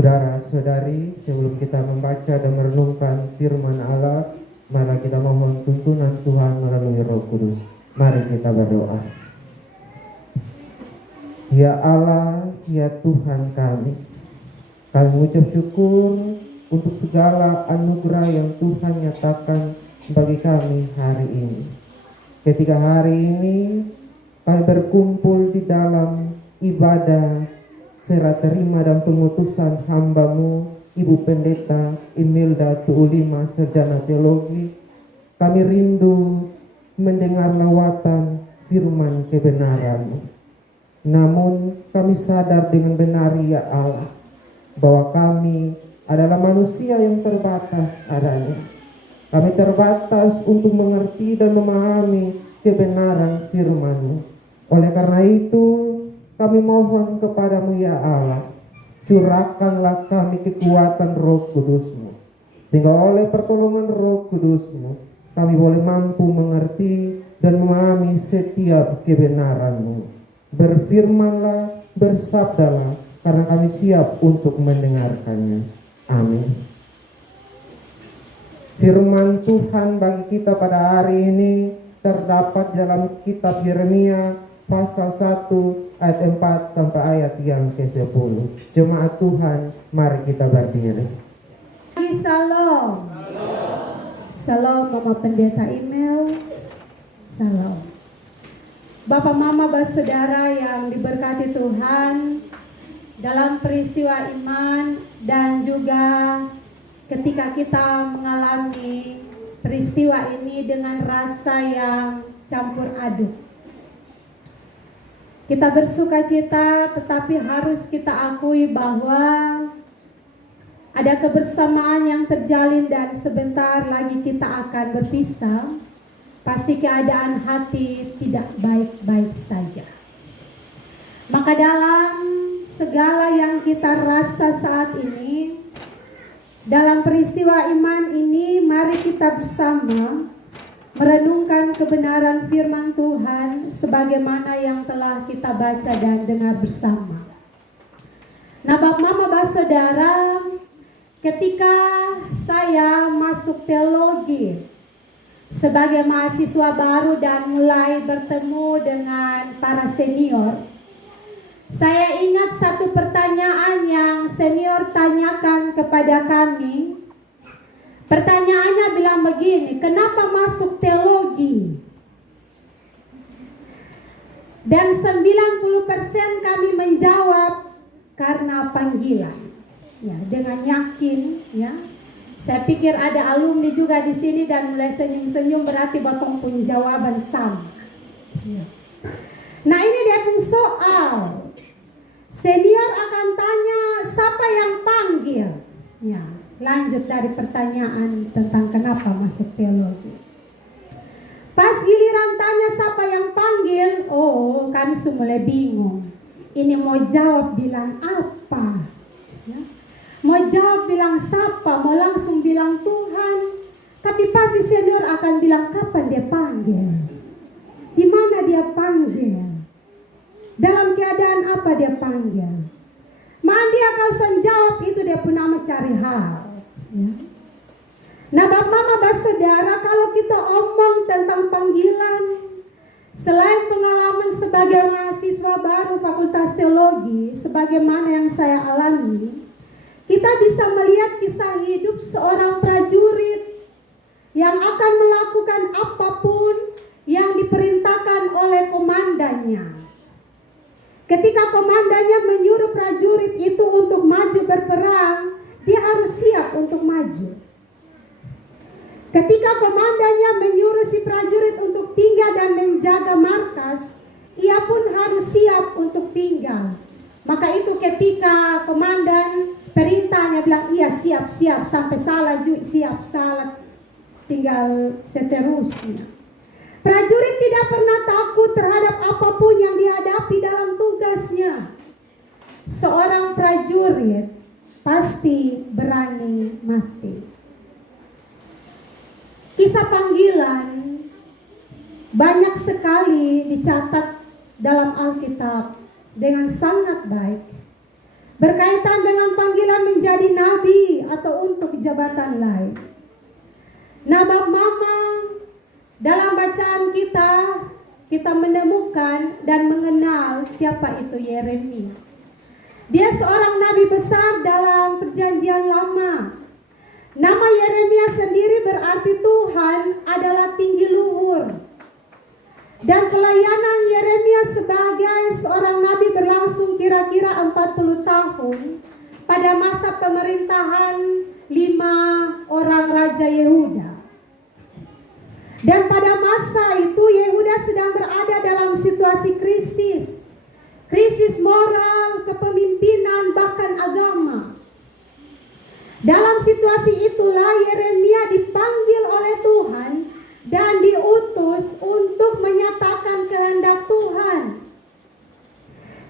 Saudara-saudari, sebelum kita membaca dan merenungkan firman Allah, mari kita mohon tuntunan Tuhan melalui Roh Kudus. Mari kita berdoa. Ya Allah, ya Tuhan kami mengucap syukur untuk segala anugerah yang Tuhan nyatakan bagi kami hari ini. Ketika hari ini kami berkumpul di dalam ibadah serah terima dan pengutusan hamba-Mu, Ibu Pendeta Imelda Tuulima, Sarjana Teologi, kami rindu mendengar lawatan firman kebenaran-Mu. Namun kami sadar dengan benar ya Allah, bahwa kami adalah manusia yang terbatas adanya. Kami terbatas untuk mengerti dan memahami kebenaran firman-Mu. Oleh karena itu, kami mohon kepadamu ya Allah, curahkanlah kami kekuatan Roh Kudus-Mu, sehingga oleh pertolongan Roh Kudus-Mu kami boleh mampu mengerti dan memahami setiap kebenaran-Mu. Berfirmanlah, bersabdalah, karena kami siap untuk mendengarkannya. Amin. Firman Tuhan bagi kita pada hari ini terdapat dalam kitab Yeremia pasal 1 ayat 4 sampai ayat yang ke-10. Jemaat Tuhan, mari kita berdiri. Salam. Salam Mama Pendeta Imel. Salam. Bapak Mama Saudara yang diberkati Tuhan, dalam peristiwa iman dan juga ketika kita mengalami peristiwa ini dengan rasa yang campur aduk. Kita bersuka cita, tetapi harus kita akui bahwa ada kebersamaan yang terjalin dan sebentar lagi kita akan berpisah. Pasti keadaan hati tidak baik-baik saja. Maka dalam segala yang kita rasa saat ini, dalam peristiwa iman ini, mari kita bersama merenungkan kebenaran firman Tuhan sebagaimana yang telah kita baca dan dengar bersama. Nah, Bapak Mama Saudara, ketika saya masuk teologi sebagai mahasiswa baru dan mulai bertemu dengan para senior, saya ingat satu pertanyaan yang senior tanyakan kepada kami. Pertanyaannya bilang begini, kenapa masuk teologi? Dan 90% kami menjawab karena panggilan. Ya, dengan yakin, ya. Saya pikir ada alumni juga di sini dan mulai senyum-senyum, berarti batong pun jawaban sama. Ya. Nah, ini dia pun soal. Senior akan tanya, siapa yang panggil? Ya. Lanjut dari pertanyaan tentang kenapa masuk teologi. Pas giliran tanya siapa yang panggil, kami mulai bingung. Ini mau jawab bilang apa? Ya. Mau jawab bilang siapa? Mau langsung bilang Tuhan? Tapi pasti senior akan bilang kapan dia panggil? Di mana dia panggil? Dalam keadaan apa dia panggil? Mandi akan senjawab itu dia pun nama cari hal. Ya. Nah, Bapak Mama Saudara, kalau kita omong tentang panggilan, selain pengalaman sebagai mahasiswa baru Fakultas Teologi, sebagaimana yang saya alami, kita bisa melihat kisah hidup seorang prajurit yang akan melakukan apapun yang diperintahkan oleh komandannya. Ketika komandannya menyuruh prajurit itu untuk maju berperang, dia harus siap untuk maju. Ketika komandannya menyuruh si prajurit untuk tinggal dan menjaga markas, ia pun harus siap untuk tinggal. Maka itu ketika komandan perintahnya bilang iya siap-siap, sampai salah juga siap salah, tinggal seterusnya. Prajurit tidak pernah takut terhadap apapun yang dihadapi dalam tugasnya. Seorang prajurit pasti berani mati. Kisah panggilan banyak sekali dicatat dalam Alkitab dengan sangat baik. berkaitan dengan panggilan menjadi nabi atau untuk jabatan lain. Nah, Mama, dalam bacaan kita menemukan dan mengenal siapa itu Yeremia. Dia seorang nabi besar dalam perjanjian lama. Nama Yeremia sendiri berarti Tuhan adalah tinggi luhur. Dan pelayanan Yeremia sebagai seorang nabi berlangsung kira-kira 40 tahun pada masa pemerintahan 5 orang raja Yehuda. Dan pada masa itu Yehuda sedang berada dalam situasi krisis moral, kepemimpinan, bahkan agama. Dalam situasi itulah Yeremia dipanggil oleh Tuhan dan diutus untuk menyatakan kehendak Tuhan.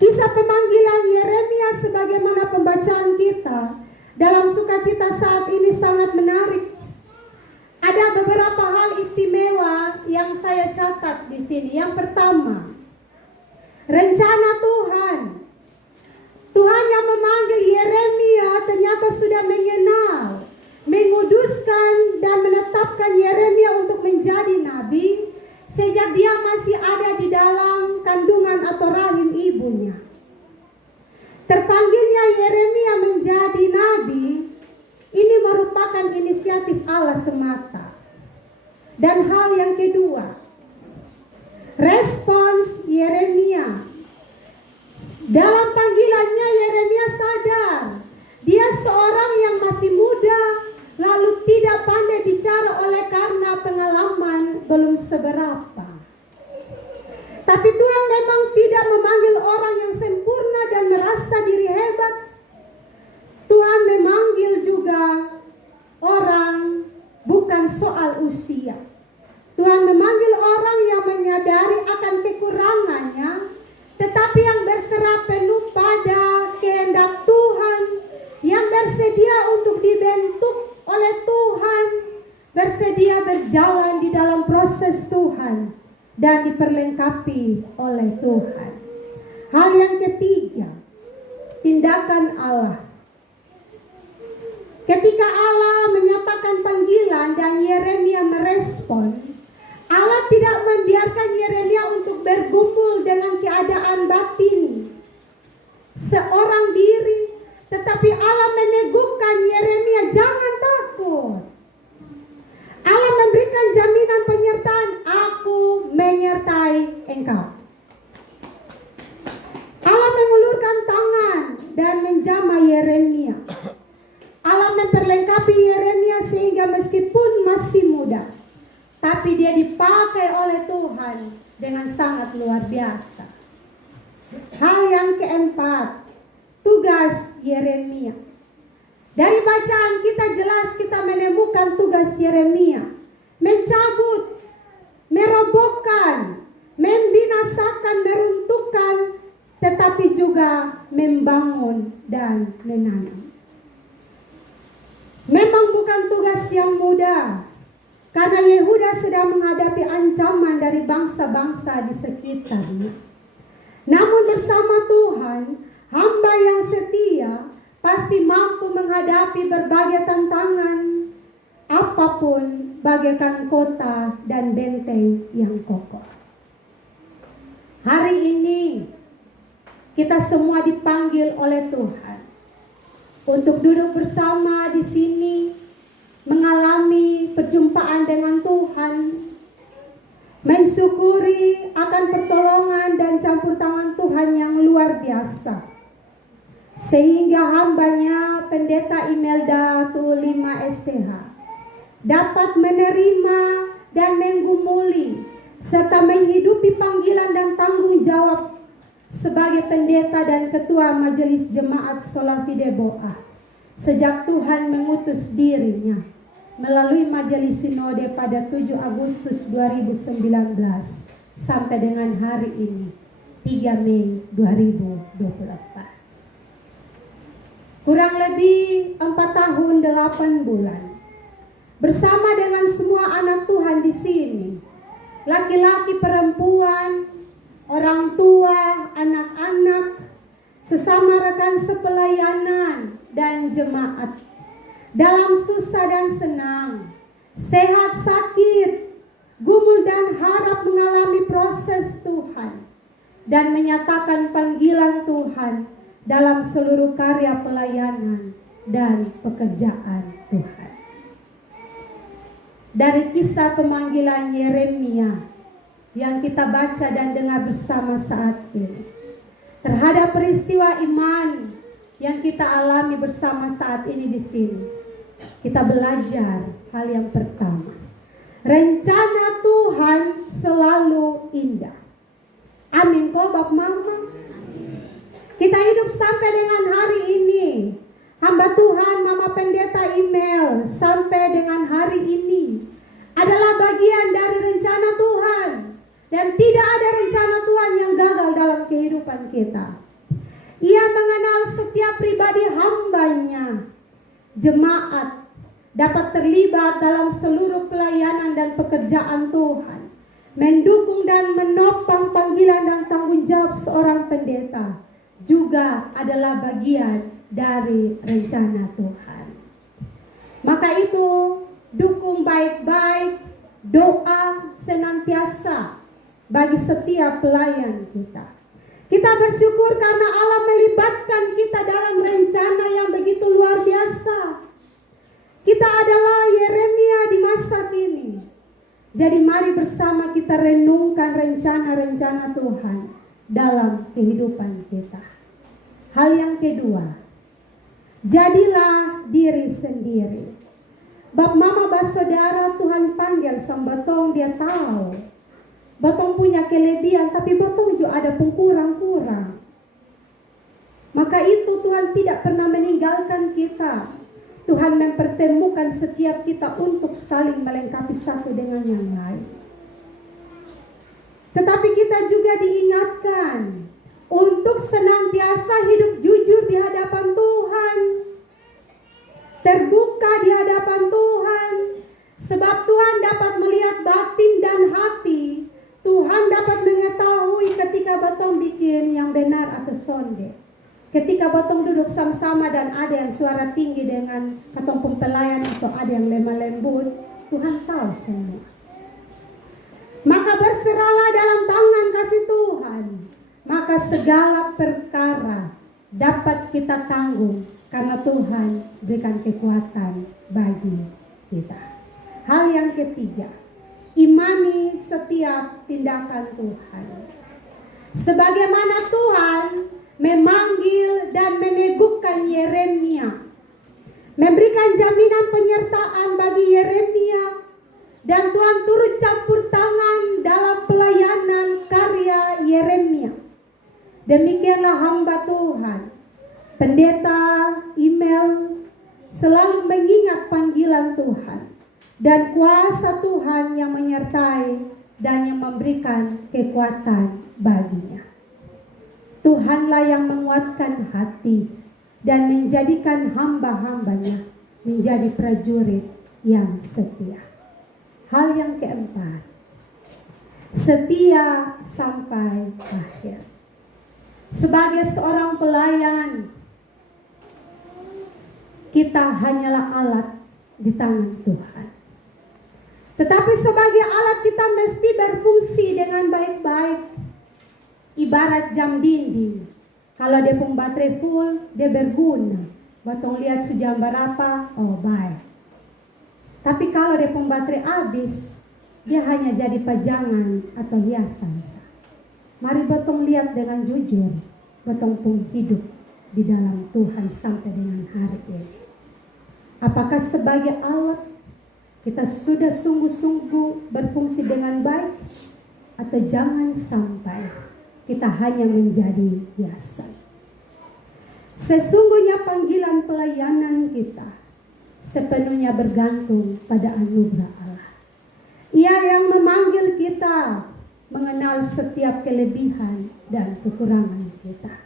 Kisah pemanggilan Yeremia sebagaimana pembacaan kita dalam sukacita saat ini sangat menarik. Ada beberapa hal istimewa yang saya catat di sini. Yang pertama, rencana Tuhan. Tuhan yang memanggil Yeremia ternyata sudah mengenal, menguduskan dan menetapkan Yeremia untuk menjadi nabi sejak dia masih ada di dalam kandungan atau rahim ibunya. Terpanggilnya Yeremia menjadi nabi ini merupakan inisiatif Allah semata. Dan hal yang kedua, respons Yeremia. Dalam panggilannya Yeremia sadar dia seorang yang masih muda, lalu tidak pandai bicara oleh karena pengalaman belum seberapa. Tapi Tuhan memang tidak memanggil orang yang sempurna dan merasa diri hebat. Tuhan memanggil juga orang bukan soal usia. Tuhan memanggil orang yang menyadari akan kekurangannya, tetapi yang berserah penuh pada kehendak Tuhan, yang bersedia untuk dibentuk oleh Tuhan, bersedia berjalan di dalam proses Tuhan dan diperlengkapi oleh Tuhan. Hal yang ketiga, tindakan Allah. Ketika Allah menyatakan panggilan dan Yeremia merespon, Allah tidak membiarkan Yeremia untuk bergumul dengan keadaan batin seorang diri, tetapi Allah meneguhkan Yeremia, jangan takut. Allah memberikan jaminan penyertaan, aku menyertai engkau. Allah mengulurkan tangan dan menjamah Yeremia. Allah memperlengkapi Yeremia sehingga meskipun masih muda, tapi dia dipakai oleh Tuhan dengan sangat luar biasa. Hal yang keempat, tugas Yeremia. Dari bacaan kita jelas kita menemukan tugas Yeremia. Mencabut, merobohkan, membinasakan, meruntuhkan, tetapi juga membangun dan menanam. Memang bukan tugas yang mudah, karena Yehuda sedang menghadapi ancaman dari bangsa-bangsa di sekitarnya. Namun bersama Tuhan, hamba yang setia pasti mampu menghadapi berbagai tantangan, apapun bagaikan kota dan benteng yang kokoh. Hari ini kita semua dipanggil oleh Tuhan untuk duduk bersama di sini, mengalami perjumpaan dengan Tuhan, mensyukuri akan pertolongan dan campur tangan Tuhan yang luar biasa, sehingga hambanya Pendeta Imelda Tulima STH dapat menerima dan menggumuli serta menghidupi panggilan dan tanggung jawab sebagai pendeta dan ketua Majelis Jemaat Sola Fide Boah sejak Tuhan mengutus dirinya melalui Majelis Sinode pada 7 Agustus 2019 sampai dengan hari ini 3 Mei 2024. Kurang lebih 4 tahun 8 bulan bersama dengan semua anak Tuhan di sini, laki-laki, perempuan, orang tua, anak-anak, sesama rekan sepelayanan dan jemaat, dalam susah dan senang, sehat sakit, gumul dan harap mengalami proses Tuhan, dan menyatakan panggilan Tuhan dalam seluruh karya pelayanan dan pekerjaan Tuhan. Dari kisah pemanggilan Yeremia yang kita baca dan dengar bersama saat ini, terhadap peristiwa iman yang kita alami bersama saat ini di sini, kita belajar hal yang pertama. Rencana Tuhan selalu indah. Amin kok Bapak Mama. Kita hidup sampai dengan hari ini. Hamba Tuhan Mama Pendeta Email sampai dengan hari ini adalah bagian dari rencana Tuhan. Dan tidak ada rencana Tuhan yang gagal dalam kehidupan kita. Ia mengenal setiap pribadi hambanya. Jemaat dapat terlibat dalam seluruh pelayanan dan pekerjaan Tuhan, mendukung dan menopang panggilan dan tanggung jawab seorang pendeta juga adalah bagian dari rencana Tuhan. Maka itu, dukung baik-baik, doa senantiasa bagi setiap pelayan kita. Kita bersyukur karena Allah melibatkan kita dalam rencana yang begitu luar biasa. Kita adalah Yeremia di masa kini. Jadi mari bersama kita renungkan rencana-rencana Tuhan dalam kehidupan kita. Hal yang kedua, jadilah diri sendiri. Bab mama bab saudara Tuhan panggil sang batong, dia tahu batong punya kelebihan, tapi batong juga ada pengkurang-kurang. Maka itu Tuhan tidak pernah meninggalkan kita. Tuhan mempertemukan setiap kita untuk saling melengkapi satu dengan yang lain. Tetapi kita juga diingatkan untuk senantiasa hidup jujur di hadapan Tuhan, terbuka di hadapan Tuhan, sebab Tuhan dapat melihat batin dan hati. Tuhan dapat mengetahui ketika batong bikin yang benar atau sonde. Ketika batong duduk sama-sama dan ada yang suara tinggi dengan katong pempelayan atau ada yang lemah lembut, Tuhan tahu semua. Maka berserahlah dalam tangan kasih Tuhan, maka segala perkara dapat kita tanggung karena Tuhan berikan kekuatan bagi kita. Hal yang ketiga, imani setiap tindakan Tuhan. Sebagaimana Tuhan memanggil dan meneguhkan Yeremia, memberikan jaminan penyertaan bagi Yeremia, dan Tuhan turut campur tangan dalam pelayanan karya Yeremia. Demikianlah hamba Tuhan, Pendeta Email, selalu mengingat panggilan Tuhan dan kuasa Tuhan yang menyertai dan yang memberikan kekuatan baginya. Tuhanlah yang menguatkan hati dan menjadikan hamba-hambanya menjadi prajurit yang setia. Hal yang keempat, setia sampai akhir. Sebagai seorang pelayan, kita hanyalah alat di tangan Tuhan. Tetapi sebagai alat kita mesti berfungsi dengan baik-baik. Ibarat jam dinding, kalau dia pun baterai full, dia berguna. Batong lihat sejam berapa, oh baik. Tapi kalau dia pun baterai habis, dia hanya jadi pajangan atau hiasan. Mari batong lihat dengan jujur, batong pun hidup di dalam Tuhan sampai dengan hari ini. Apakah sebagai alat kita sudah sungguh-sungguh berfungsi dengan baik, atau jangan sampai kita hanya menjadi hiasan. Sesungguhnya panggilan pelayanan kita sepenuhnya bergantung pada anugerah Allah. Ia yang memanggil kita mengenal setiap kelebihan dan kekurangan kita.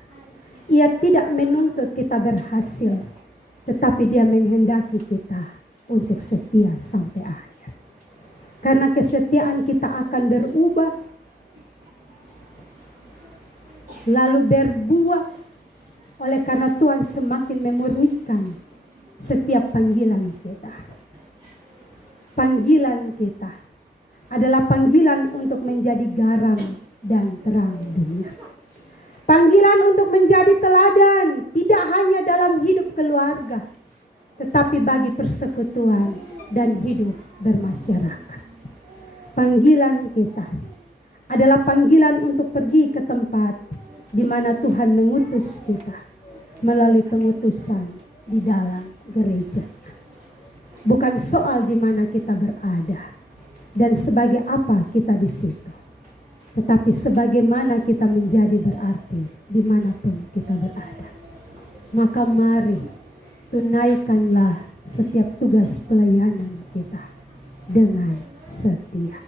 Ia tidak menuntut kita berhasil, tetapi dia menghendaki kita untuk setia sampai akhir. Karena kesetiaan kita akan berubah, lalu berbuah, Oleh karena Tuhan semakin memurnikan setiap panggilan kita. Panggilan kita adalah panggilan untuk menjadi garam dan terang dunia. Panggilan untuk menjadi teladan, tidak hanya dalam hidup keluarga, tetapi bagi persekutuan dan hidup bermasyarakat. Panggilan kita adalah panggilan untuk pergi ke tempat di mana Tuhan mengutus kita melalui pengutusan di dalam gerejanya. Bukan soal di mana kita berada dan sebagai apa kita di situ, tetapi sebagaimana kita menjadi berarti dimanapun kita berada. Maka mari tunaikanlah setiap tugas pelayanan kita dengan setia.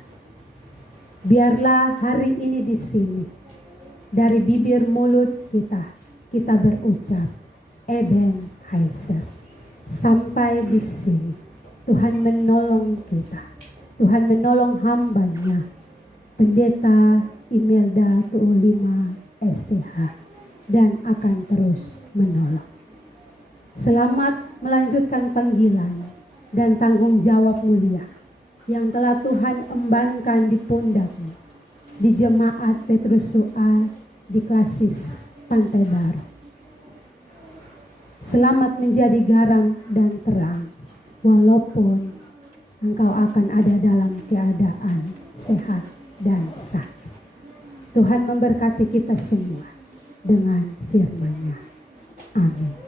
Biarlah hari ini di sini dari bibir mulut kita berucap Eben Heiser. Sampai di sini Tuhan menolong kita, Tuhan menolong hambanya, Pendeta Imelda Tu5 STH, dan akan terus menolong. Selamat melanjutkan panggilan dan tanggung jawab mulia yang telah Tuhan embankan di pundakmu di Jemaat Petrus Su'a di Klasis Pantai Baru. Selamat menjadi garam dan terang walaupun engkau akan ada dalam keadaan sehat dan sakit. Tuhan memberkati kita semua dengan firman-Nya. Amin.